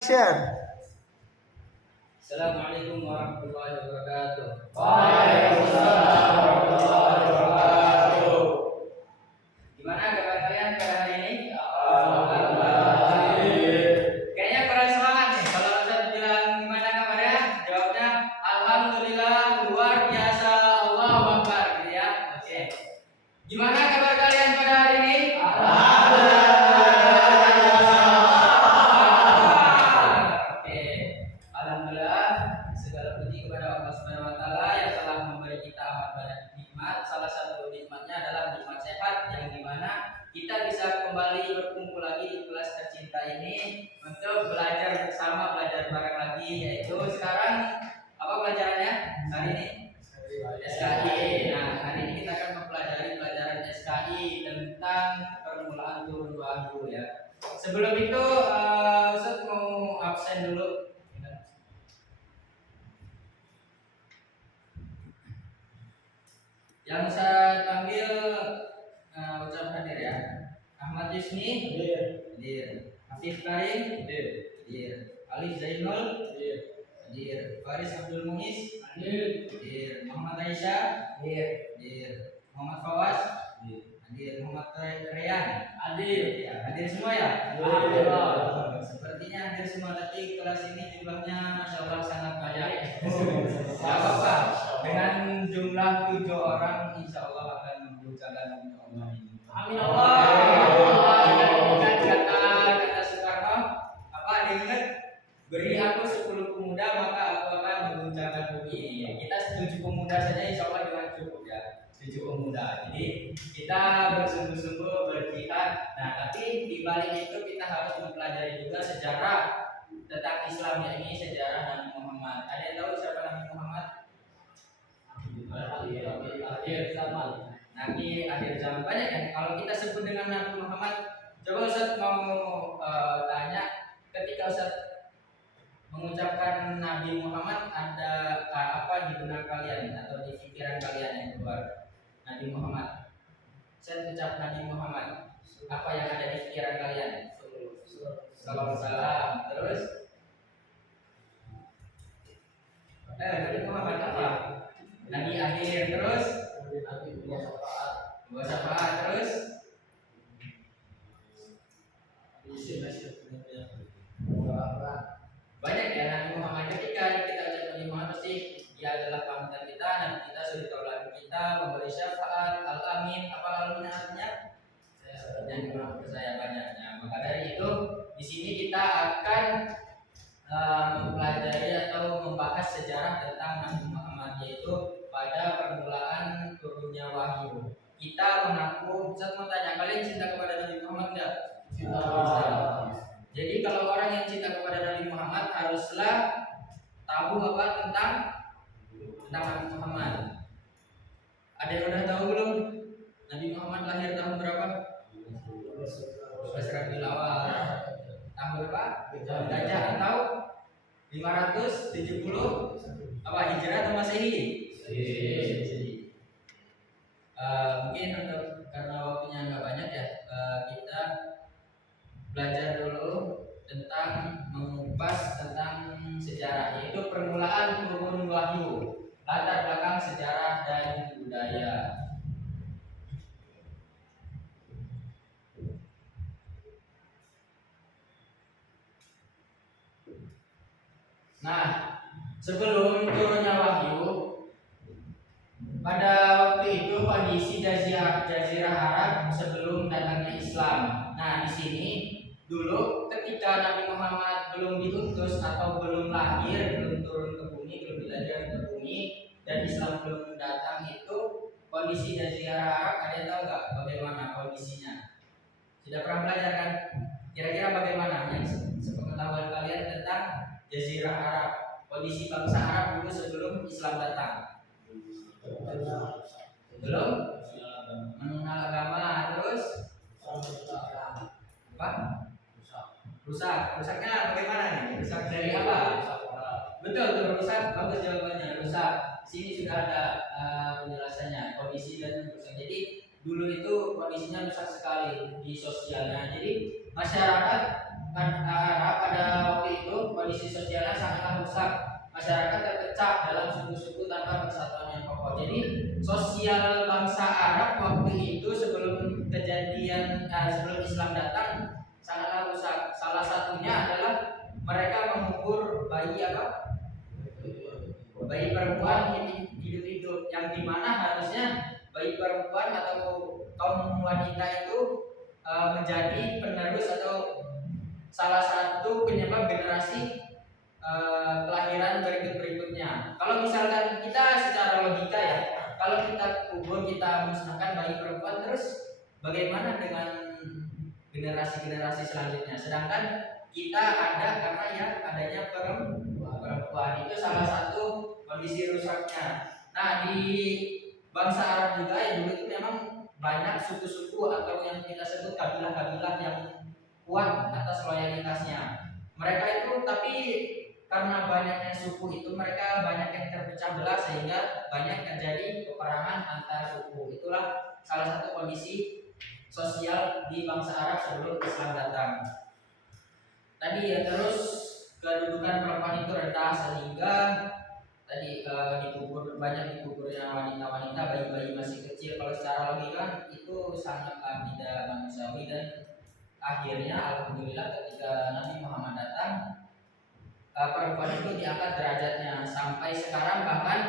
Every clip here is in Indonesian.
Share. Assalamualaikum warahmatullahi wabarakatuh. Waalaikumsalam warahmatullahi wabarakatuh. Gimana kabar kalian pada hari ini? Alhamdulillah. Kayaknya kurang semangat nih. Kalau Ustaz bilang gimana kabarnya, jawabnya alhamdulillah, luar biasa, Allahu Akbar gitu ya. Oke. Gimana kabar kalian pada hari ini? Oke. Alhamdulillah, segala puji kepada Allah Subhanahu wa taala yang telah memberi kita amat banyak nikmat. Salah satu nikmatnya adalah nikmat sehat yang dimana kita bisa kembali berkumpul lagi di kelas tercinta ini untuk belajar bersama, belajar bareng lagi, yaitu sekarang apa pelajarannya hari ini? SKI. Nah, hari ini kita akan mempelajari pelajaran SKI tentang permulaan turun wahyu ya. Sebelum itu, Ustaz mau absen dulu. Yang saya panggil ucap hadir ya. Ahmad Yusni, hadir. Afif Karim, hadir. Alif Zainul, hadir. Faris Abdul Muiz, hadir. Muhammad Aisyah, hadir. Muhammad Fawaz, hadir. Muhammad Rian, hadir. Ya, hadir semua ya. Sepertinya hadir semua, tapi kelas ini jumlahnya Masya Allah sangat banyak. Tidak apa-apa. Dengan jumlah 7 orang, insya Allah akan membukakan Allah ini. Amin Ingat kata Soekarno, apa ada ingat? Beri aku 10 pemuda maka aku akan mengguncangkan bumi. Kita 7 pemuda saja insya Allah dengan cukup ya. 7 pemuda. Jadi kita bersungguh-sungguh berjihad. Nah, tapi di balik itu kita harus mempelajari juga sejarah tentang Islamnya ini, sejarah Nabi Muhammad. Ada yang tahu siapa Nabi Muhammad? Nabi akhir zaman banyak kan. Kalau kita sebut dengan Nabi Muhammad, coba Ustaz mau tanya, ketika Ustaz mengucapkan Nabi Muhammad ada apa di benak kalian atau di pikiran kalian yang keluar? Nabi Muhammad. Saya ucap Nabi Muhammad. Apa yang ada di pikiran kalian? Salam. Terus? Nabi Muhammad apa? Nabi akhir. Terus? Bawa syafaat. Terus? Banyak ya Nabi Muhammad. Ketika kita ucap Nabi Muhammad pasti dia adalah panutan kita, Nabi kita, suri tauladan kita, memberi syafaat, al-amin. Apa al-amin artinya? Yang percaya banyaknya. Maka dari itu di sini kita akan mempelajari atau membahas sejarah tentang Nabi Muhammad, yaitu pada permulaan turunnya wahyu. Kita mengaku, saya mau tanya, kalian cinta kepada Nabi Muhammad enggak? Cinta. Jadi kalau orang yang cinta kepada Nabi Muhammad haruslah tahu apa tentang Nabi Muhammad. Ada yang udah tahu belum? Nabi Muhammad lahir tahun berapa? 12 Rabiul Awal. Tahun berapa? Gajah atau 570 apa Hijrah atau Masehi? Mungkin untuk karena waktunya nggak banyak ya, kita belajar dulu tentang mengupas tentang sejarah, yaitu permulaan turun wahyu, latar belakang sejarah dan budaya. Nah, sebelum turunnya wahyu, pada waktu itu kondisi Jazirah Arab sebelum datangnya Islam. Nah, di sini dulu ketika Nabi Muhammad belum diutus atau belum lahir, belum turun ke bumi, belum dilahirkan ke bumi, dan Islam belum datang, itu kondisi Jazirah Arab, ada yang tahu nggak bagaimana kondisinya? Sudah pernah belajar kan? Kira-kira bagaimana yang sepengetahuan kalian tentang Jazirah Arab, kondisi bangsa Arab dulu sebelum Islam datang? Belum mengenal agama, terus apa? Rusaknya bagaimana nih? Rusak dari apa? Betul tuh, rusak, bagus jawabannya. Rusak. Sini sudah ada penjelasannya, kondisi dan rusak. Jadi dulu itu kondisinya rusak sekali di sosialnya. Jadi masyarakat Arab pada waktu itu kondisi sosialnya sangatlah rusak. Masyarakat terpecah dalam suku-suku tanpa persatuan yang kokoh. Jadi sosial bangsa Arab waktu itu sebelum sebelum Islam datang sangatlah rusak. Salah satunya adalah mereka mengubur bayi bayi perempuan hidup-hidup, yang dimana harusnya bayi perempuan atau kaum wanita itu menjadi penerus atau salah satu penyebab generasi kelahiran berikutnya. Kalau misalkan kita secara logika ya, kalau kita kubur, kita musnahkan bayi perempuan, terus bagaimana dengan generasi-generasi selanjutnya? Sedangkan kita ada karena ya adanya perempuan, itu salah satu kondisi rusaknya. Nah, di bangsa Arab juga ya dulu itu memang banyak suku-suku atau yang kita sebut kabilah-kabilah yang kuat atas loyalitasnya. Mereka itu tapi karena banyaknya suku itu mereka banyak yang terpecah belah sehingga banyak terjadi peperangan antar suku. Itulah salah satu kondisi sosial di bangsa Arab sebelum Islam datang. Tadi ya, terus kedudukan perempuan itu rendah sehingga tadi dikuburnya wanita-wanita, bayi-bayi masih kecil. Kalau secara logika itu sangatlah tidak manusiawi, dan akhirnya alhamdulillah ketika Nabi Muhammad datang, perempuan itu diangkat derajatnya sampai sekarang, bahkan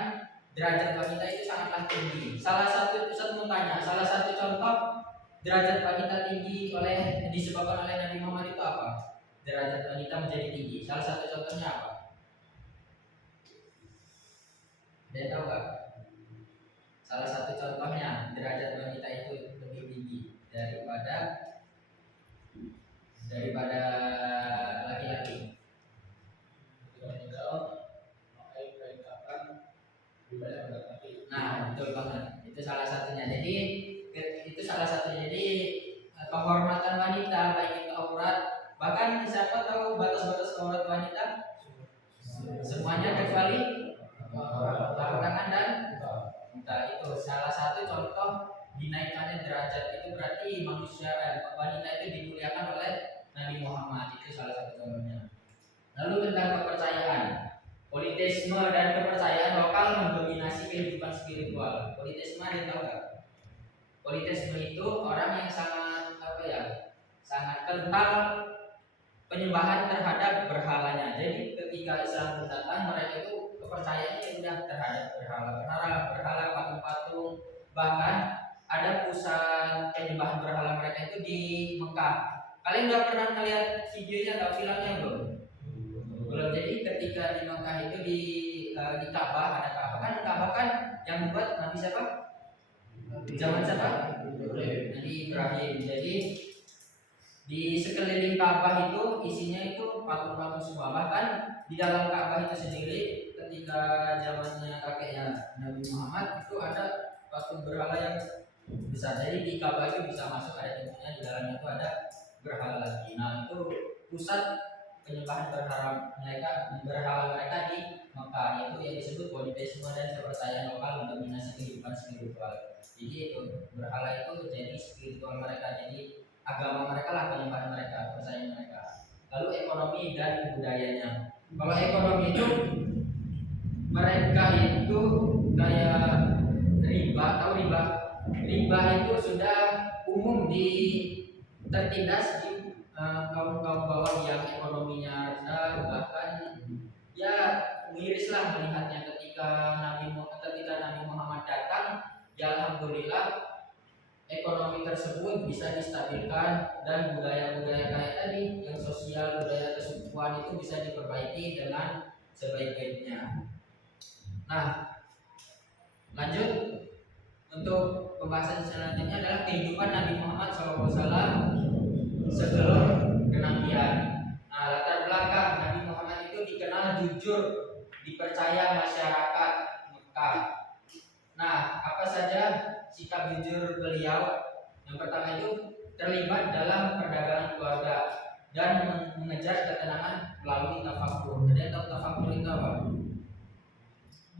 derajat wanita itu sangatlah tinggi. Salah satu contoh derajat wanita tinggi disebabkan oleh Nabi Muhammad itu apa? Derajat wanita menjadi tinggi. Salah satu contohnya apa? Dia tahu nggak? Salah satu contohnya derajat wanita itu lebih tinggi daripada laki-laki. Nah, betul banget. Itu salah satunya. Jadi kehormatan wanita baik itu aurat, bahkan siapa tahu batas-batas aurat wanita? Semuanya kecuali telapak tangan dan muka. Itu salah satu contoh dinaikannya derajat. Itu berarti wanita itu dimuliakan oleh Nabi Muhammad. Itu salah satu contohnya. Lalu tentang kepercayaan, politisme dan kepercayaan lokal mendominasi kehidupan spiritual. Politisme ada tahu nggak? Politisme itu orang yang sangat kental penyembahan terhadap berhalanya. Jadi ketika Islam datang, mereka itu kepercayaannya sudah terhadap berhala, patung-patung. Bahkan ada pusat penyembahan berhala mereka itu di Mekah. Kalian udah pernah melihat videonya atau filmnya belum? Belum. Jadi ketika di Mekah itu di Ka'bah, ada Ka'bah kan yang membuat Nabi siapa? Zaman siapa? Nabi Ibrahim. Jadi di sekeliling Ka'bah itu isinya itu patung-patung semua. Bahkan di dalam Ka'bah itu sendiri ketika zamannya kakeknya Nabi Muhammad itu ada patung berhala yang besar. Jadi di Ka'bah itu bisa masuk, ada tikungannya, di dalamnya itu ada berhala lagi. Nah, itu pusat penyembahan berhala mereka di Mekah, yaitu yang disebut politisme dan kepercayaan lokal mendominasi kehidupan spiritual. Jadi itu berhala itu jadi spiritual mereka, jadi agama mereka lah, penyembahan mereka, kepercayaan mereka. Lalu ekonomi dan budayanya. Kalau ekonomi itu mereka itu kayak riba, tahu riba? Riba itu sudah umum tertindas di kaum-kaum bawah yang ekonominya rendah, bahkan ya mirislah melihatnya ketika Nabi Muhammad datang. Ya alhamdulillah ekonomi tersebut bisa distabilkan dan budaya-budaya kayak tadi yang sosial, budaya kesukuan itu bisa diperbaiki dengan sebaik-baiknya. Nah, lanjut untuk pembahasan selanjutnya adalah kehidupan Nabi Muhammad SAW sebelum kenabian. Nah, latar belakang Nabi Muhammad itu dikenal jujur, dipercaya masyarakat Mekah. Nah, apa saja sikap jujur beliau? Yang pertama itu terlibat dalam perdagangan keluarga dan mengejar ketenangan melalui tafakur. Ada yang tahu tafakur itu apa?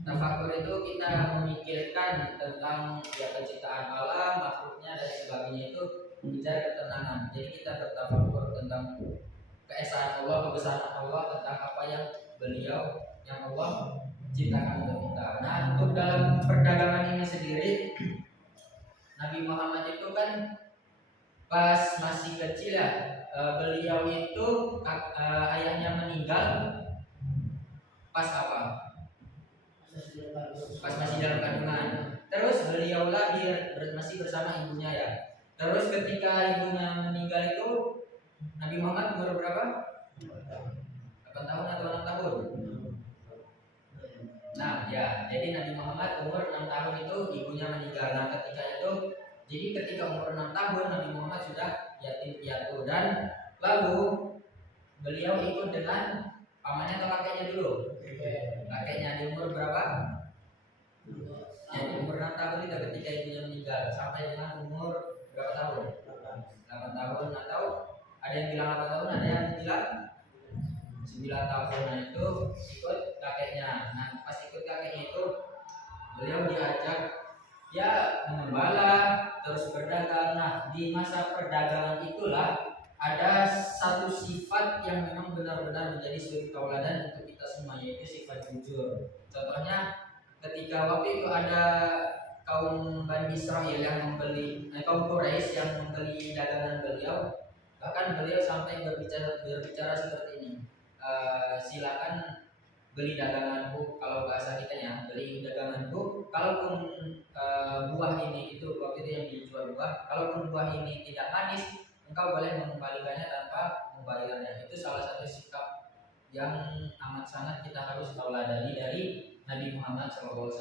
Tafakur itu kita memikirkan tentang penciptaan alam, makhluknya dan sebagainya, itu mengejar ketenangan. Jadi kita bertafakur tentang keesaan Allah, kebesaran Allah, tentang apa yang Allah ciptakan untuk kita. Nah, untuk dalam perdagangan ini sendiri, Nabi Muhammad itu kan pas masih kecil ya, beliau itu ayahnya meninggal pas apa? Pas masih dalam kandungan. Terus beliau lahir masih bersama ibunya ya. Terus ketika ibunya meninggal itu Nabi Muhammad umur berapa? 8 tahun atau 6 tahun? Nah ya, jadi Nabi Muhammad umur 6 tahun itu ibunya meninggal. Nah ketika umur 6 tahun Nabi Muhammad sudah yatim piatu, dan lalu beliau ikut dengan pamannya atau kakeknya dulu? Kakeknya di umur berapa? Ya, di umur 6 tahun itu ketika ibunya meninggal sampai dengan umur berapa tahun? 8 tahun, atau ada yang bilang 8 tahun, ada yang bilang 9 tahun. Nah itu ikut kakeknya. Nah pas ikut kakeknya itu beliau diajak ya mengembala, terus berdagang. Nah di masa perdagangan itulah ada satu sifat yang memang benar-benar menjadi suri tauladan untuk kita semua, yaitu sifat jujur. Contohnya ketika waktu itu ada kaum Bani Israel yang kaum Quraisy yang membeli dagangan beliau, bahkan beliau sampai berbicara seperti ini, silakan beli daganganku, kalau bahasa kita ya, beli daganganku, kalaupun buah ini itu waktu itu yang dijual buah, kalaupun buah ini tidak manis, engkau boleh mengembalikannya tanpa membayarnya. Itu salah satu sikap yang amat sangat kita harus tauladani dari Nabi Muhammad SAW.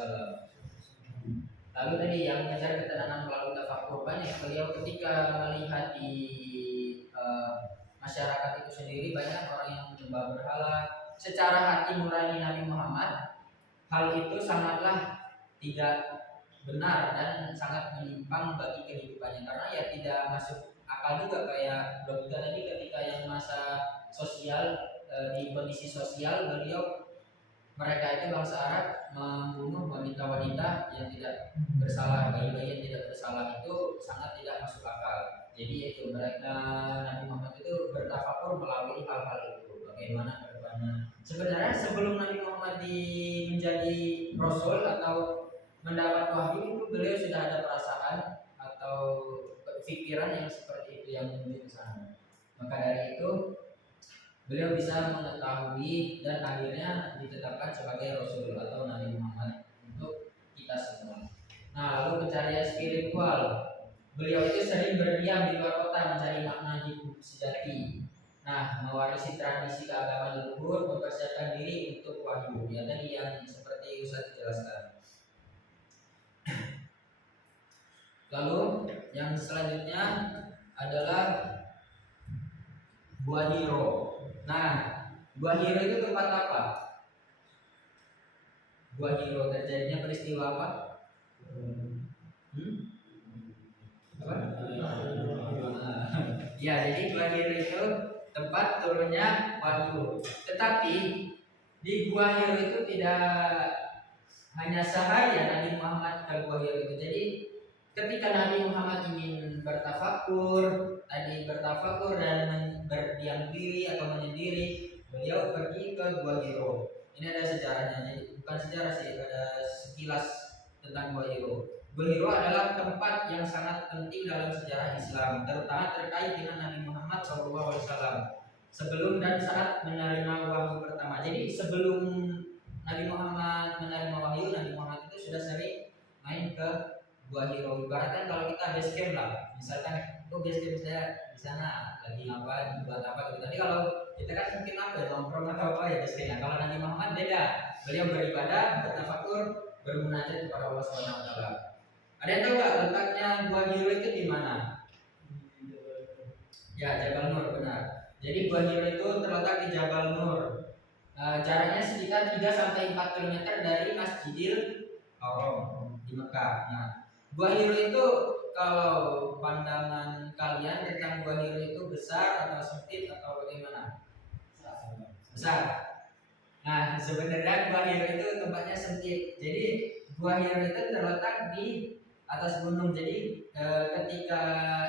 Lalu tadi yang mengajar ketenangan melalui tafakur, banyak beliau ketika melihat di masyarakat itu sendiri banyak orang yang menyembah berhala. Secara hati nurani Nabi Muhammad, hal itu sangatlah tidak benar dan sangat menyimpang bagi kehidupannya, karena ya tidak masuk akal juga. Kayak logika tadi ketika yang masa sosial, di kondisi sosial beliau, mereka itu bangsa Arab membunuh wanita-wanita yang tidak bersalah, bayi-bayi yang tidak bersalah, itu sangat tidak masuk akal. Jadi itu mereka, Nabi Muhammad itu bertafakur melalui hal-hal itu, bagaimana kedepannya. Sebenarnya sebelum Nabi Muhammad menjadi Rasul atau mendapat wahyu itu, beliau sudah ada perasaan atau pikiran yang seperti itu yang menuju ke sana. Maka dari itu beliau bisa mengetahui dan akhirnya ditetapkan sebagai Rasul atau Nabi Muhammad untuk kita semua. Nah, lalu pencarian spiritual, beliau itu sering berdiam di luar kota mencari makna hidup sejati. Nah, mewarisi tradisi keagamaan leluhur, mempersiapkan diri untuk wahyu. Ya tadi yang seperti Ustaz jelaskan. Lalu yang selanjutnya adalah Gua Hiro. Nah, Gua Hiro itu tempat apa? Gua Hiro terjadinya peristiwa apa? Apa? Ya, jadi Gua Hiro itu tempat turunnya wahyu. Tetapi di Gua Hiro itu tidak hanya sehari Nabi Muhammad ke Gua Hiro itu. Jadi ketika Nabi Muhammad ingin bertafakur dan berdiam diri atau menyendiri, beliau pergi ke Gua Hiro. Ini ada sejarahnya, jadi bukan sejarah sih, ada sekilas tentang Gua Hiro. Gua Hiro adalah tempat yang sangat penting dalam sejarah Islam, terutama terkait dengan Nabi Muhammad SAW sebelum dan saat menerima wahyu pertama. Jadi sebelum Nabi Muhammad menerima wahyu, Nabi Muhammad itu sudah sering main ke Gua Hiro. Ibaratkan kalau kita base camp lah, misalkan base camp saya di sana lagi ngapain, buat apa gitu. Tapi kalau kita kan mungkin apa ya, nongkrong atau apa ya base campnya. Kalau Nabi Muhammad beda, beliau beribadah, bertafakur, bermunajat kepada Allah SWT. Ada yang tahu nggak letaknya Gua Hiro itu di mana? Ya, Jabal Nur, benar. Jadi Gua Hiro itu terletak di Jabal Nur. Jaraknya sekitar 3-4 km dari Masjidil Haram di Mekah. Nah, Gua Hiro itu kalau pandangan kalian tentang Gua Hiro itu besar atau sempit atau bagaimana? Besar. Nah, sebenarnya Gua Hiro itu tempatnya sempit. Jadi Gua Hiro itu terletak di atas gunung. Jadi ketika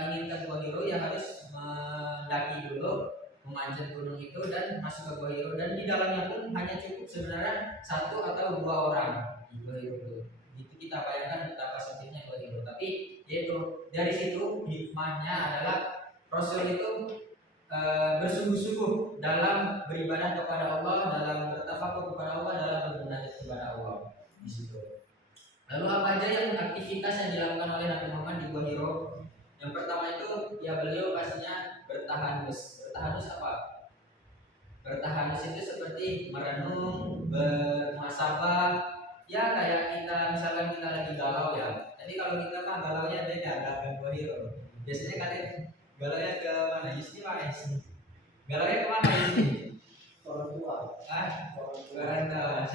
ingin ke Gua Hiro ya harus mendaki dulu memanjat gunung itu dan masuk ke Gua Hiro, dan di dalamnya pun hanya cukup sebenarnya 1 atau 2 orang di Gua Hiro itu. Itu kita bayangkan betapa sempitnya Gua Hiro. Tapi yaitu dari situ hikmahnya adalah Rasul itu bersungguh-sungguh dalam beribadah kepada Allah, dalam bertafakur kepada Allah, dalam bermunajat kepada Allah di situ. Lalu apa aja yang aktivitas yang dilakukan oleh Nabi Muhammad di Gua Hiro? Yang pertama itu ya beliau pastinya bertahanus. Bertahanus apa? Bertahanus itu seperti merenung, bermuhasabah. Ya kayak kita misalkan kita lagi galau ya. Jadi kalau kita mah galaunya beda dengan Gua Hiro. Biasanya kalian galaunya ke mana? Yusni mana Yusni? Galaunya ke mana Yusni? Orang tua. Orang tua.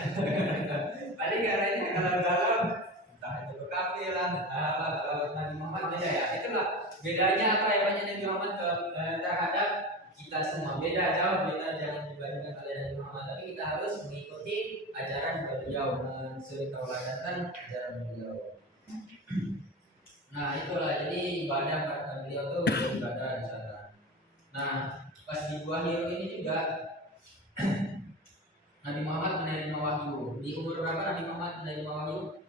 Paling galaunya kalau galau entah itu ke kafe lah, apa kalau Nabi Muhammad beda ya. Itulah bedanya apa ya banyak Nabi Muhammad terhadap kita semua. Beda jauh beda, jangan dibandingkan oleh Nabi Muhammad. Tapi kita harus mengikuti ajaran beliau, mensuri tauladan ajaran beliau. Nah itulah jadi ibadah beliau tuh beribadah di sana. Nah pas di Gua Hiro ini juga Nabi Muhammad menerima wahyu. Di umur berapa Nabi Muhammad menerima wahyu?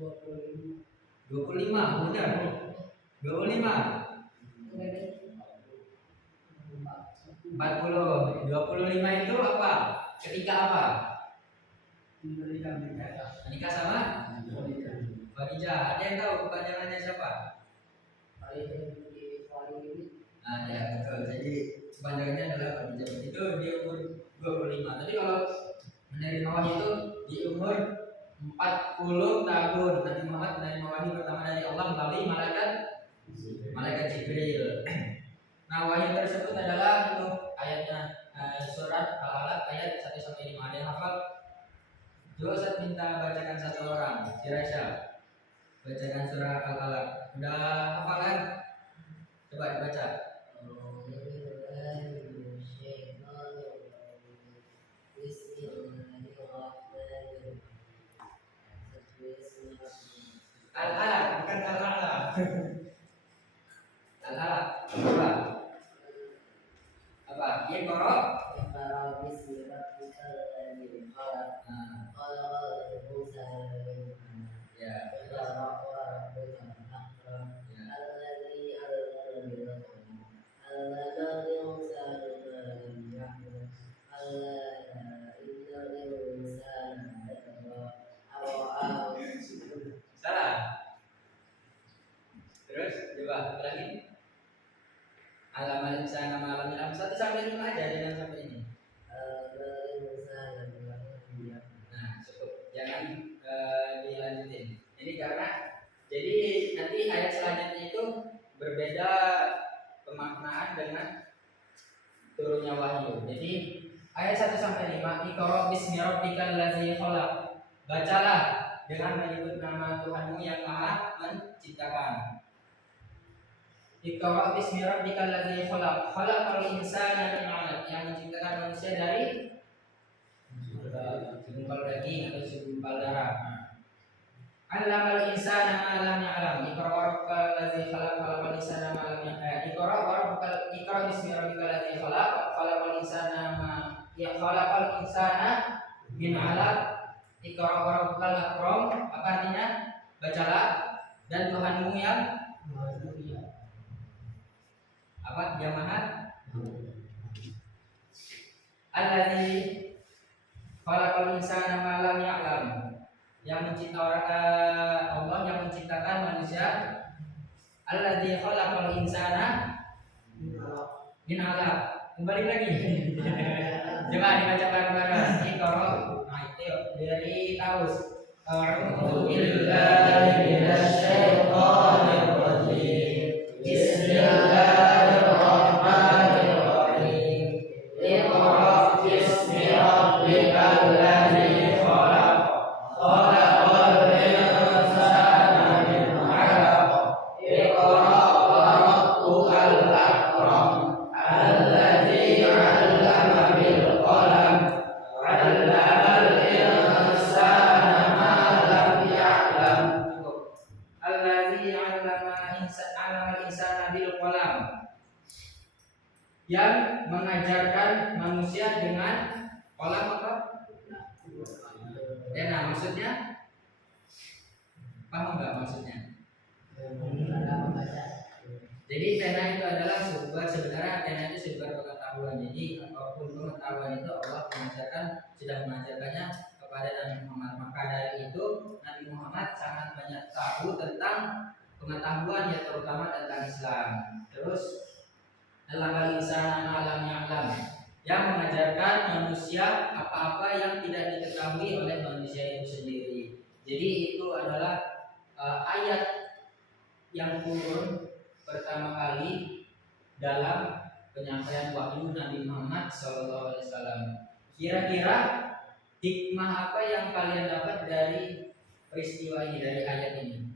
25. 25, benar. 25. 40. 25 itu apa? Ketika apa? Menikah sama Khadijah. Ada yang tahu kepanjangannya siapa? Nah, ya betul. Jadi kepanjangannya adalah Khadijah. Itu di umur 25. Tapi kalau menerima wahyu itu di umur 40 tahun. Nabi Muhammad menerima wahyu pertama dari Allah melalui malaikat Jibril. Nah, wahyu tersebut adalah itu ayatnya surat Al-Alaq ayat 1 sampai 5. Ada yang hafal? Coba saya minta bacakan satu orang. Sirasya. Bacakan surah Al-Alaq. Udah hafal kan? Coba dibaca. Al-Alaq bukan Al-Alaq. Al-Alaq. Apa? Iqra. Ya. Salah. Terus coba lagi. Alamal insana ma lam ya'lam. 1 sampai 5 aja, jangan sampai ini. Nah, cukup. Jangan dilanjutin. Ini karena jadi nanti ayat selanjutnya itu berbeda pemaknaan dengan turunnya wahyu. Jadi ayat 1 sampai 5, Iqra bismi rabbikal ladzi khalaq. Bacalah dengan menyebut nama Tuhanmu yang Maha Menciptakan. Iqra bismi rabbikal ladzi khalaq. Khalaqal insana min 'alaq. Yang menciptakan manusia dari segumpal daging atau segumpal darah. Allamal insana ma lam ya'lam. Iqra rabbukal ladzi khalaq. Khalaqal insana ma lam ya'lam. Iqra bismi rabbikal ladzi khalaq. Khalaqal insana ma ya khalaqal insana min 'alaq. Iqra rabbukal akram. Apa artinya? Bacalah dan Tuhanmu yang apa? Yang Maha Alladzi khalaqal insana ma lam ya'lam. Yang menciptakan Allah yang menciptakan manusia. Alladzi khalaqal insana min 'alaq. Kembali lagi. Coba dibaca bareng-bareng. Iqra. Nah, itu dari Taus. A'udzu billahi minasy syaithanir rajim. Bismillahirrahmanirrahim. Iqra bismi rabbikal ladzi khalaq. Khalaqal insana min 'alaq. Iqra wa rabbukal akram. Alladzi 'allama bil qalam. 'Allamal insana ma lam ya'lam. Alladzi 'allama insana bil qalam. Yang mengajarkan manusia dengan kolam apa? Pena. Maksudnya paham nggak maksudnya? Jadi pena itu adalah sumber, sebenarnya pena itu sumber pengetahuan. Jadi apapun pengetahuan itu Allah mengajarkan, sudah mengajarkannya kepada Nabi Muhammad. Maka dari itu Nabi Muhammad sangat banyak tahu tentang pengetahuan, ya terutama tentang Islam. Terus al insana alam ya'lam, yang mengajarkan manusia apa-apa yang tidak diketahui oleh manusia itu sendiri. Jadi itu adalah ayat yang turun pertama kali dalam penyampaian wahyu Nabi Muhammad SAW. Kira-kira hikmah apa yang kalian dapat dari peristiwa ini, dari ayat ini?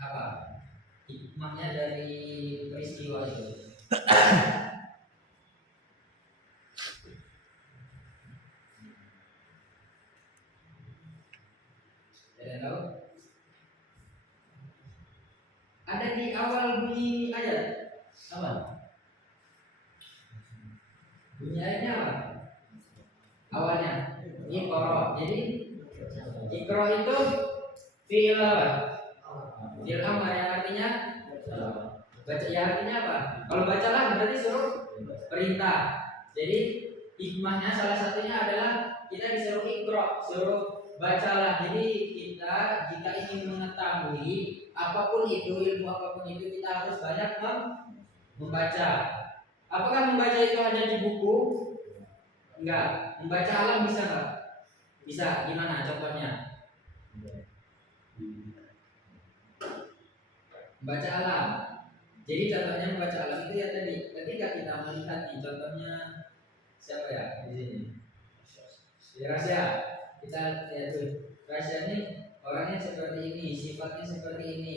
Apa hikmahnya dari peristiwa itu? Kalian tahu? Ada di awal bunyi ayat apa? Bunyi ayatnya apa? Awalnya Iqra. Jadi Iqra itu fi'il apa? Fi'il amar yang artinya baca. Ya artinya apa? Kalau bacalah berarti suruh perintah. Jadi hikmahnya salah satunya adalah kita disuruh Iqra, suruh bacalah. Jadi kita jika ingin mengetahui apapun itu, ilmu apapun itu, kita harus banyak membaca. Apakah membaca itu hanya di buku? Enggak. Membaca alam bisa nggak? Bisa. Gimana contohnya? Membaca alam. Jadi contohnya membaca alam itu ya tadi. Ketika kita melihat nih, contohnya siapa ya di sini? Rasya. Kita lihat tuh. Rasya ini orangnya seperti ini, sifatnya seperti ini,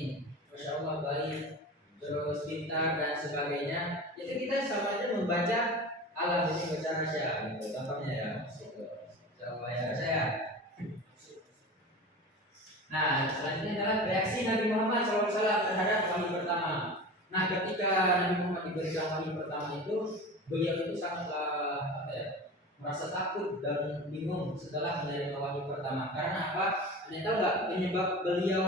masya Allah baik, terus pintar dan sebagainya. Itu kita sama aja membaca alam, ini baca Rasya, gitu. Contohnya ya, coba ya saya. Nah, selanjutnya adalah reaksi Nabi Muhammad SAW terhadap wahyu pertama. Nah, ketika Nabi Muhammad diberikan wahyu pertama itu, beliau itu sangatlah merasa takut dan bingung setelah menerima wahyu pertama. Karena apa? Anda tahu nggak penyebab beliau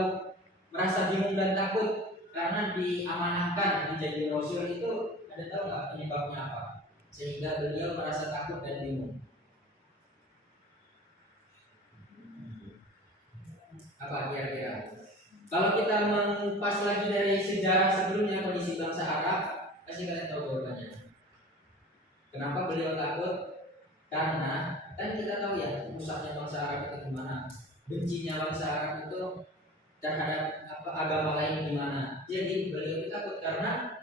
merasa bingung dan takut? Karena diamanahkan menjadi rasul itu, Anda tahu nggak penyebabnya apa? Sehingga beliau merasa takut dan bingung. Apa kira-kira? Kalau kita mengupas lagi dari sejarah sebelumnya kondisi bangsa Arab, pasti kalian tahu jawabannya. Kenapa beliau takut? Karena kan kita tahu ya rusaknya bangsa Arab itu gimana, bencinya bangsa Arab itu terhadap agama lain gimana. Jadi beliau itu takut karena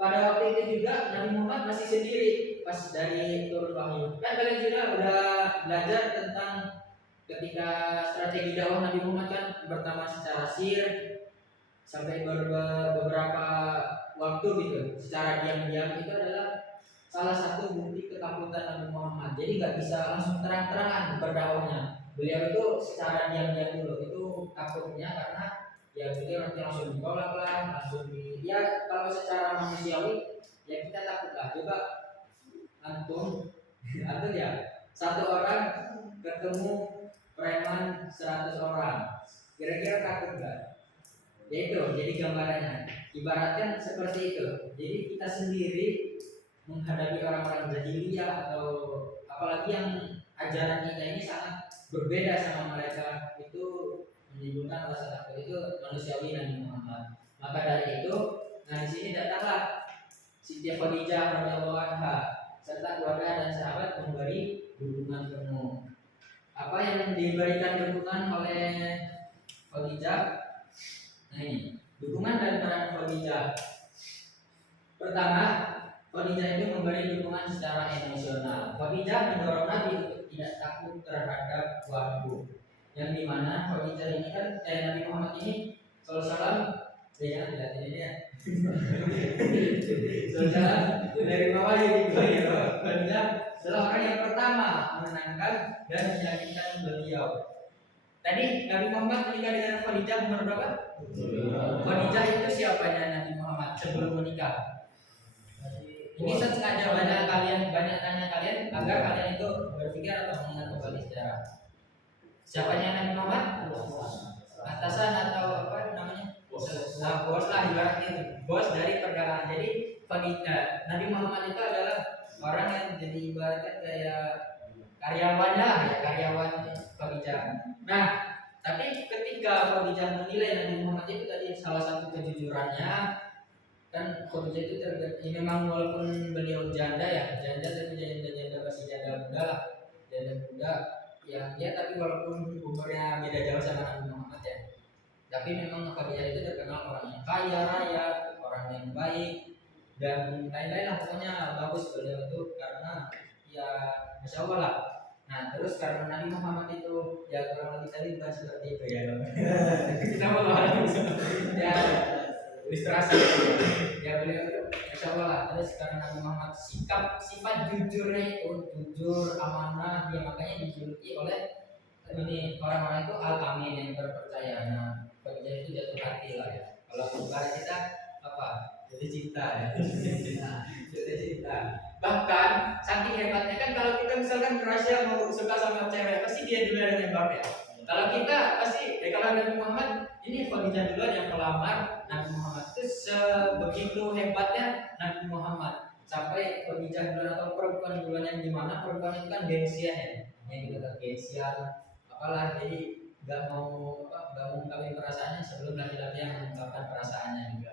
pada waktu itu juga Nabi Muhammad masih sendiri pas dari turun wahyu. Kan kalian juga udah belajar tentang ketika strategi dakwah Nabi Muhammad kan pertama secara sir sampai beberapa waktu gitu secara diam-diam, itu adalah salah satu bukti ketakutan Nabi Muhammad. Jadi nggak bisa langsung terang-terangan berdakwahnya. Beliau itu secara diam-diam dulu, itu takutnya karena ya beliau nanti langsung ditolak lah, langsung ya kalau secara manusiawi ya kita takut lah. Coba antum ya satu orang ketemu preman 100 orang, kira-kira takut nggak? Ya itu, jadi gambarannya ibaratkan seperti itu. Jadi kita sendiri menghadapi orang-orang jahiliyah atau apalagi yang ajaran kita ini sangat berbeda sama mereka, itu menimbulkan rasa takut. Itu manusiawi Nabi Muhammad. Maka dari itu, nah di sini datanglah Siti Khadijah radhiyallahu anha serta keluarga dan sahabat memberi dukungan penuh. Apa yang diberikan dukungan oleh Khadijah? Nah ini dukungan dari para Khadijah. Pertama, Khadijah itu memberi dukungan secara emosional. Khadijah mendorong Nabi untuk tidak takut terhadap wahyu. Yang dimana Khadijah ini kan Nabi Muhammad ini SAW jangan lihat ini dia. SAW dari bawah jadi Khadijah adalah orang yang pertama menenangkan dan meyakinkan beliau. Tadi Nabi Muhammad menikah dengan Khadijah umur berapa? Khadijah itu siapanya Nabi Muhammad sebelum menikah? Ini sengaja banyak tanya kalian agar kalian itu berpikir atau mengingat kembali sejarah. Siapanya Nabi Muhammad? Atasan atau apa namanya? Bos lah ibaratnya itu. Bos dari perdagangan. Jadi Nabi Muhammad itu adalah orang yang jadi ibaratnya kayak karyawannya lah ya, karyawan Khadijah. Nah, tapi ketika Khadijah menilai Nabi Muhammad itu tadi salah satu kejujurannya, kan Khadijah itu memang walaupun beliau janda ya, janda tapi janda masih janda muda lah, janda muda yang dia tapi walaupun umurnya beda jauh sama Nabi Muhammad ya, tapi memang Khadijah itu terkenal orang yang kaya raya, orang yang baik dan lain-lain lah, pokoknya bagus beliau itu karena ya Masya Allah lah. Nah terus karena Nabi Muhammad itu ya kurang lebih tadi bukan seperti itu ya kita mau ya ilustrasi ya beliau itu Masya Allah lah. Terus karena Nabi Muhammad sifat jujurnya itu jujur amanah, dia makanya dijuluki oleh ini orang-orang itu al-amin yang terpercaya. Nah kerja itu jatuh hati lah ya, kalau ibarat kita apa jatuh cinta ya jatuh cinta. Bahkan saking hebatnya kan kalau kita misalkan Rusia mau suka sama cewek pasti dia duluan yang nembak ya. Kalau kita pasti kalau Nabi Muhammad ini Khadijah duluan yang melamar Nabi Muhammad. Itu sebegitu hebatnya Nabi Muhammad sampai Khadijah duluan atau perempuan duluan yang gimana, perempuan itu kan gengsian ya, yang kita gengsian apalah, jadi nggak mau mengungkapin perasaannya sebelum laki-laki yang mengungkapkan perasaannya juga.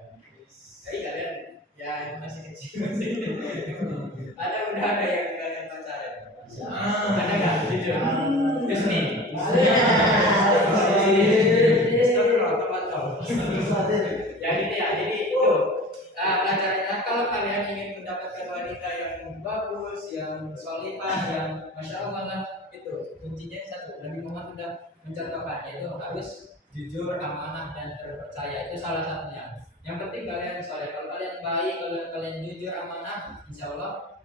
Jadi kalian ya itu masih kecil sih. Udah ada yang kalian pacaran? Ada nggak? Jujur. Resmi. Ya gitu ya. Jadi itu pelajarannya kalau kalian ingin mendapatkan wanita yang bagus, yang solihah, yang Masya Allah kan, itu kuncinya satu. Nabi Muhammad sudah mencontohkan, yaitu harus jujur, amanah dan terpercaya. Itu salah satunya. Yang penting kalian soleh. Kalau kalian baik, kalau kalian jujur, amanah, insya Allah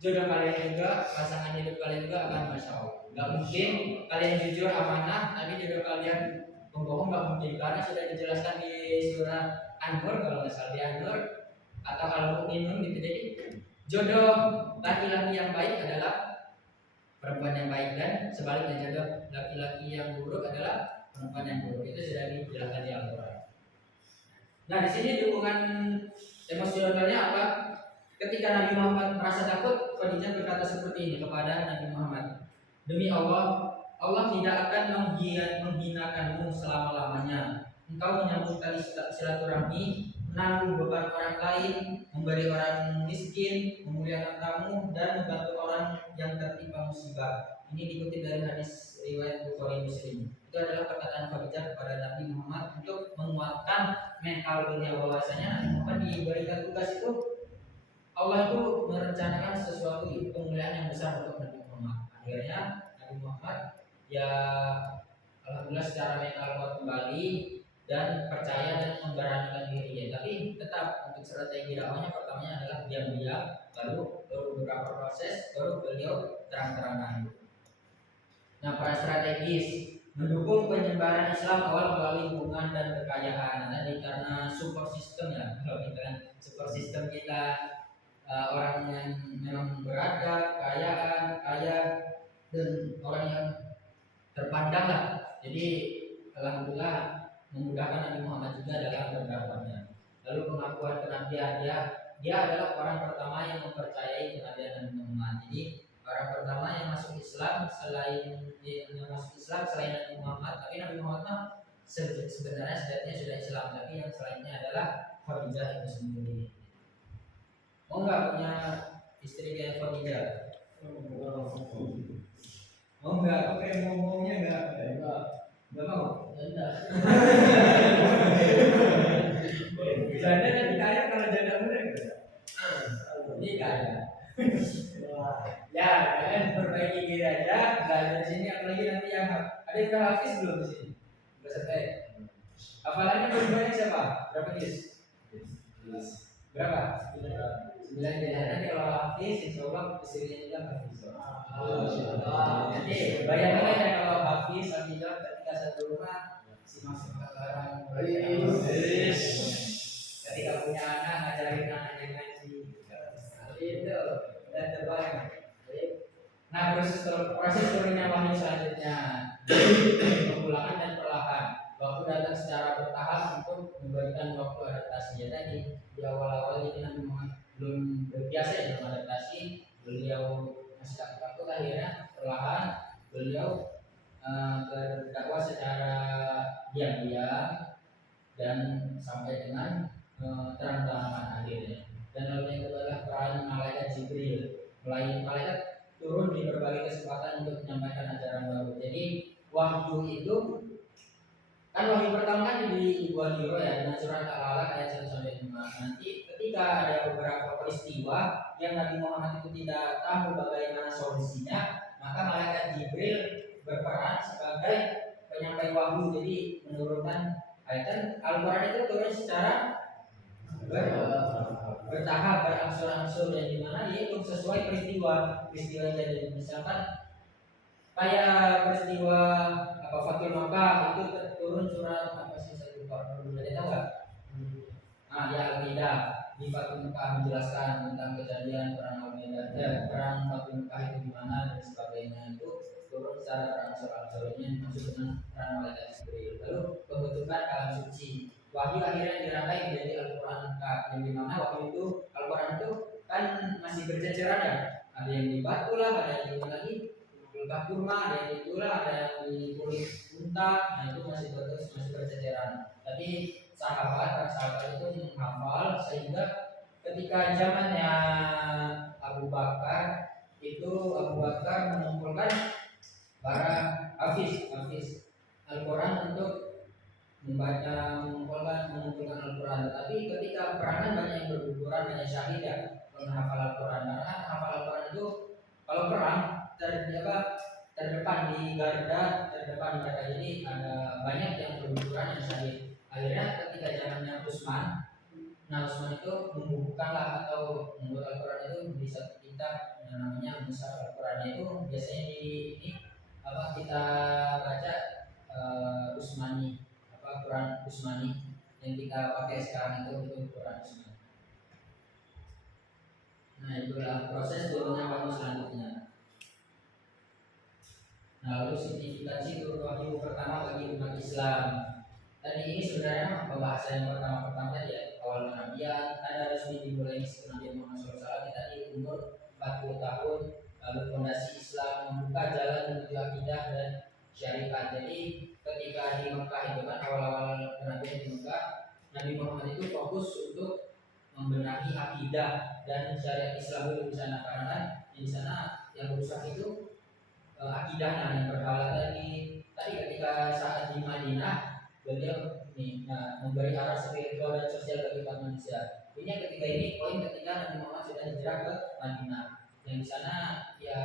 jodoh kalian juga, pasangan hidup kalian juga akan Masya Allah. Gak mungkin kalian jujur, amanah, tapi jodoh kalian pembohong, gak mungkin. Karena sudah dijelaskan di surah An-Nur, kalau nggak salah di An-Nur atau Al-Mu'minun gitu. Jadi jodoh laki-laki yang baik adalah perempuan yang baik, dan sebaliknya jodoh laki-laki yang buruk adalah perempuan yang buruk. Itu sudah dijelaskan di Al-Quran. Nah, di sini dukungan emosionalnya apa? Ketika Nabi Muhammad merasa takut, Khadijah berkata seperti ini kepada Nabi Muhammad, demi Allah, Allah tidak akan menghinakanmu selama-lamanya. Engkau menyambung tali silaturahmi, menanggung beban orang lain, memberi orang miskin, memuliakan tamu, dan membantu orang yang tertimpa musibah. Ini dikutip dari hadis riwayat Bukhari Muslim. Itu adalah perkataan Khadijah kepada Nabi Muhammad untuk menguatkan mental beliau bahwasanya Nabi Muhammad diberikan tugas itu, Allah itu merencanakan sesuatu kemuliaan yang besar untuk Nabi Muhammad. Akhirnya Nabi Muhammad ya alhamdulillah secara mental kuat kembali dan percaya dan memberanikan dirinya. Tapi tetap untuk strategi dakwahnya pertamanya adalah diam-diam, lalu beberapa proses baru beliau terang-terangan. Nah, para strategis mendukung penyebaran Islam awal melalui hubungan dan kekayaan. Tadi karena support system ya, kalau kita kan support system kita orang yang memang berada, kaya dan orang yang terpandang lah. Jadi alhamdulillah memudahkan Nabi Muhammad juga dalam berdakwahnya. Lalu pengakuan kenabian, dia adalah orang pertama yang mempercayai kenabian Nabi Muhammad. Jadi orang pertama yang masuk Islam selain Nabi Muhammad. Tapi Nabi Muhammad sebenarnya sejatinya sudah Islam, tapi yang selainnya adalah Khadijah itu sendiri. Mau nggak punya istri kayak Khadijah? Mau nggak? Kok kayak ngomongnya nggak mau? Enggak. Janda kan kaya kalau janda muda enggak? Ini kaya. Ya, kalian perbaiki diri aja, belajar di sini, apalagi nanti yang ada yang udah hafiz belum di sini? Udah selesai. Hafalannya berbanyak siapa? Berapa juz? Berapa? 9 juz. Nanti kalau hafiz, insya Allah istrinya juga hafiz. Nanti bayangkan aja kalau hafiz, alhamdulillah ketika satu rumah simak-simak barang. Ketika punya anak, ngajarin anaknya ngaji. Nah, proses turunnya wahyu selanjutnya pengulangan dan perlahan. Waktu datang secara bertahap untuk memberikan waktu adaptasi. Ya tadi di awal-awal ini Nabi Muhammad belum berbiasa ya dalam adaptasi, beliau masih takut, akhirnya perlahan beliau berdakwah secara diam-diam dan sampai dengan terang-terangan akhirnya. Dan lalu yang kedua adalah peran malaikat Jibril. Malaikat turun di berbagai kesempatan untuk menyampaikan ajaran baru. Jadi wahyu itu kan wahyu pertama kan di wahyu ya dengan surat Al-Alaq ayat 1 sampai 5. Nanti ketika ada beberapa peristiwa yang Nabi Muhammad itu tidak tahu bagaimana solusinya, maka malaikat Jibril berperan sebagai penyampai wahyu. Jadi menurunkan ayat. Al-Quran itu turun secara bertahap, berangsur-angsur, dan dimana dia itu sesuai peristiwa yang jadi. Misalkan kayak peristiwa Fathul Makkah itu turun surat apa sih, saya lupa, ada tahu nggak? Ya Al-Maidah di Fathul Makkah menjelaskan tentang kejadian perang Al-Maidah, perang Fathul Makkah itu gimana dan sebagainya. Itu turun secara berangsur-angsur, ini maksud dengan peran malaikat Jibril. Lalu pembentukan kalam suci, wahyu akhirnya dirangkai menjadi Al-Quran, yang dimana wahyu itu Al-Quran itu kan masih berceceran ya, ada yang di batu lah, ada yang di lagi kulkah kurma, ada yang di tulang, ada yang di kulit unta. Nah itu masih berceceran. Tapi para sahabat itu menghafal sehingga ketika zamannya Abu Bakar itu Abu Bakar mengumpulkan para hafiz Al-Quran untuk mengumpulkan Al-Quran. Tapi ketika perangan banyak yang berguguran, banyak syahid ya menghafal Al-Quran. Karena hafal Al-Quran itu kalau perang terdepan di garda terdepan mereka. Jadi ada banyak yang berguguran, yang syahid. Akhirnya ketika zamannya Utsman, Utsman itu membukukanlah atau membuat Al-Quran itu di satu kitab yang namanya Mushaf Al-Quran. Itu biasanya di ini kita baca Utsmani, Quran Utsmani yang kita pakai sekarang itu Quran Utsmani. Nah itulah proses turunnya wahyu selanjutnya. Nah lalu signifikansi turun wahyu pertama bagi umat Islam. Tadi ini sebenarnya pembahasan yang pertama tadi ya, awal kenabian. Ada resmi dimulai Nabi Muhammad SAW kita di umur 40 tahun. Lalu fondasi Islam membuka jalan menuju akidah dan syariat. Jadi ketika di Mekah itu kan awal-awal kenabian di Mekah, Nabi Muhammad itu fokus untuk membenahi akidah dan syariat Islam dulu di sana, karena di sana yang rusak itu akidahnya yang berhala tadi. Ketika saat di Madinah beliau memberi arah spiritual dan sosial bagi umat manusia. Ini ketika ini poin ketika Nabi Muhammad sudah hijrah ke Madinah, yang di sana ya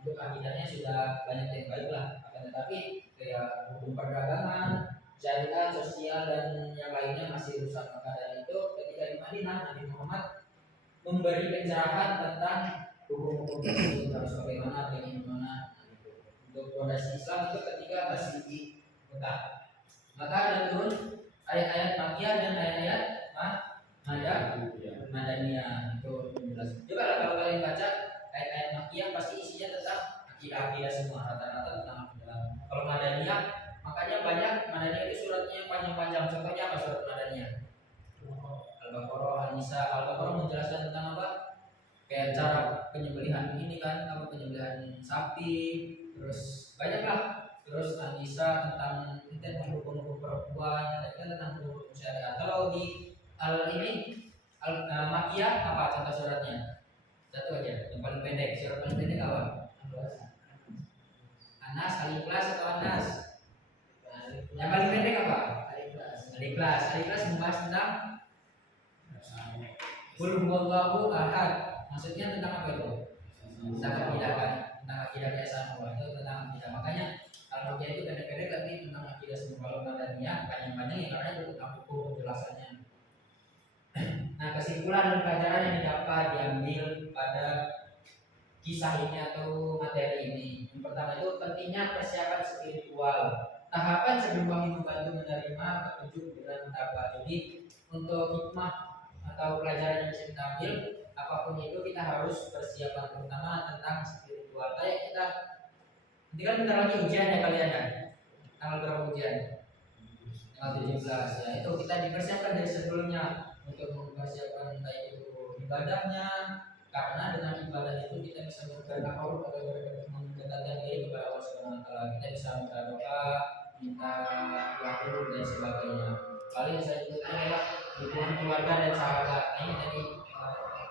untuk akidahnya sudah banyak yang baik lah. Tetapi kayak hukum perdagangan, syariat, sosial dan yang lainnya masih rusak. Maka dari itu ketika di Madinah Nabi Muhammad memberi pencerahan tentang hukum-hukum tersebut harus bagaimana. Untuk fondasi Islam itu ketika masih di Mekah. Maka ada turun ayat-ayat Makkiyah dan ayat-ayat Madaniyah itu menjelaskan. Coba kalau kalian baca ayat-ayat Makkiyah pasti isinya tentang akidah semua, rata-rata tentang akidah. Kalau Madaniyah, makanya banyak Madaniyah itu suratnya yang panjang-panjang. Contohnya apa surat Madaniyah? Al-Baqarah, An-Nisa. Al-Baqarah menjelaskan tentang apa? Kayak cara penyembelihan ini kan, penyembelihan sapi, terus banyaklah. Terus An-Nisa tentang hukum-hukum perempuan, tentang hukum syariat. Kalau di Makkiyah apa contoh suratnya? Satu aja, yang paling pendek. Surat paling pendek apa? Anas, Al-Ikhlas atau Anas? Yang paling pendek apa? Al-Ikhlas membahas tentang Qul huwallahu ahad. Maksudnya tentang apa itu? Tentang akidah kan? Tentang akidah keesaan Allah itu tentang akidah. Makanya Al-Makkiyah itu pendek-pendek tapi tentang akidah semua. Kalau Madaniyah panjang-panjang ya karena itu tentang hukum penjelasannya. Nah kesimpulan dan pelajaran yang diambil pada kisah ini atau materi ini. Yang pertama itu pentingnya persiapan spiritual. Tahapan sebelum kami membantu menerima petunjuk dengan tabah. Jadi untuk hikmah atau pelajaran yang bisa kita ambil, apapun itu kita harus persiapan, terutama tentang spiritual. Kayak kita, nanti kan bentar lagi ujian ya kalian ya. Tanggal berapa ujian? Tanggal 17 ya. Itu kita dipersiapkan dari sebelumnya untuk mempersiapkan baik itu ibadahnya, karena dengan ibadah itu kita bisa bertakarub atau mendekatkan diri kepada Allah Subhanahu wa taala. Kita bisa minta doa, minta wahyu dan sebagainya. Paling saya sebutkan adalah dukungan keluarga dan sahabat. Nah, ini tadi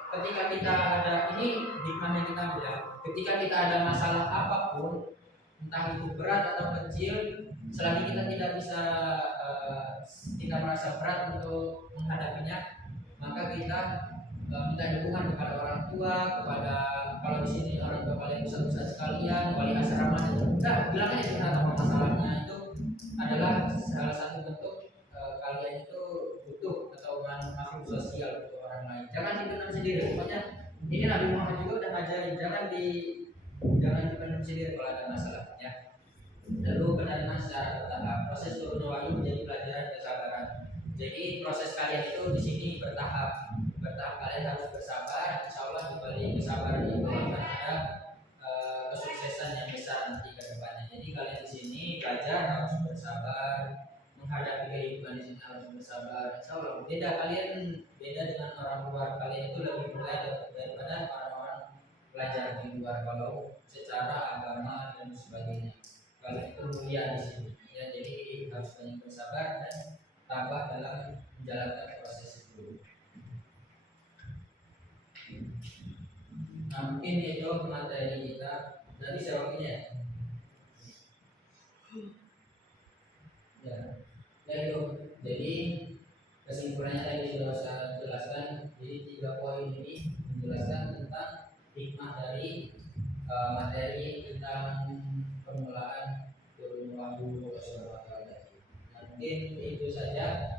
ketika kita ada ini hikmahnya kita ambil ya. Ketika kita ada masalah apapun, entah itu berat atau kecil, selagi kita tidak bisa tidak merasa berat untuk menghadapinya, maka kita minta dukungan kepada orang tua, kepada, kalau di sini orang tua kalian, ustaz-ustaz sekalian, wali asrama, nah bilang aja curhat apa masalahnya. Itu adalah salah satu bentuk kalian itu butuh atau makhluk sosial untuk orang lain. Jangan dipendam sendiri. Pokoknya ini Nabi Muhammad juga udah ngajarin, jangan dipendam sendiri kalau ada masalah ya. Lalu benar-benar secara bertahap. Proses turunnya wahyu menjadi pelajaran kesabaran. Jadi proses kalian itu di sini bertahap. Kalian harus bersabar. Insya Allah di balik kesabaran itu akan ada kesuksesan yang besar nanti ke depannya. Jadi kalian di sini belajar harus bersabar, menghadapi kehidupan di sini harus bersabar. Insya Allah beda dengan orang luar. Kalian itu lebih mulia daripada orang-orang belajar di luar kalau secara agama dan sebagainya. Kalian itu mulia di sini. Ya, jadi harus banyak bersabar dan tabah dalam menjalankan proses itu. Nah, mungkin itu materi kita. Nanti saya waktunya ya. Ya itu. Jadi kesimpulannya tadi sudah saya jelaskan. Jadi 3 poin ini menjelaskan tentang hikmah dari materi tentang permulaan turun wahyu Allah Subhanahu wa taala. Nah, mungkin itu saja.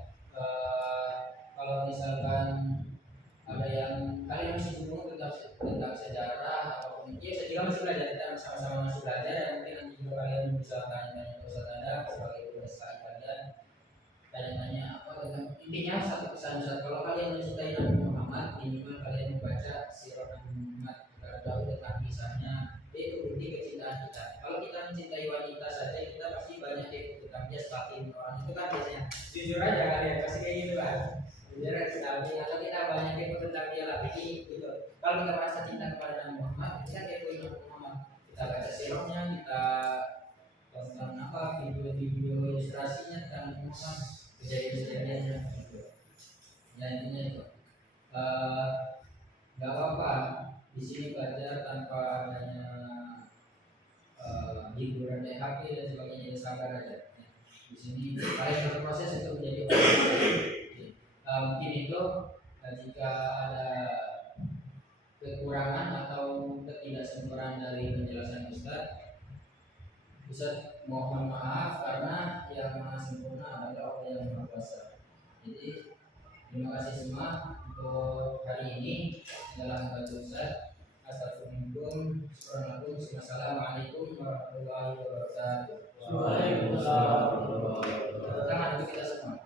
Kalau misalkan ada yang kalian masih bingung tentang sejarah ataupun ya, saya juga masih belajar, kita sama-sama masih belajar, dan mungkin nanti juga kalian bisa tanya-tanya ke Ustaz Anda sebagai ustaz kalian, tanya-tanya apa tentang, intinya satu pesan Ustaz, kalau kalian mencintai Nabi Muhammad, minimal kalian membaca sirah Nabi Muhammad agar tahu tentang kisahnya. Itu bukti kecintaan kita. Kalau kita mencintai wanita saja, kita pasti banyak ikut tentang dia stalking orang itu kan biasanya. Jujur aja kalian pasti kayak gitu kan. Jujur aja stalking atau kita banyak ikut tentang dia lah. Jadi gitu. Kalau kita merasa cinta kepada Nabi Muhammad, kita kepoin Nabi Muhammad. Kita baca sirahnya, kita tonton apa video-video ilustrasinya tentang Nabi Muhammad, kejadian-kejadiannya gitu. Ya intinya itu. Gak apa-apa di sini belajar tanpa adanya hiburan HP dan sebagainya, sabar aja. Di sini kalian berproses untuk menjadi orang. Mungkin itu jika ada kekurangan atau ketidaksempurnaan dari penjelasan Ustaz mohon maaf, karena yang maha sempurna adalah Allah yang maha kuasa. Jadi terima kasih semua untuk hari ini. Adalah Ustaz. Assalamualaikum warahmatullahi wabarakatuh. Waalaikumsalam warahmatullahi wabarakatuh. Tangan kita semua.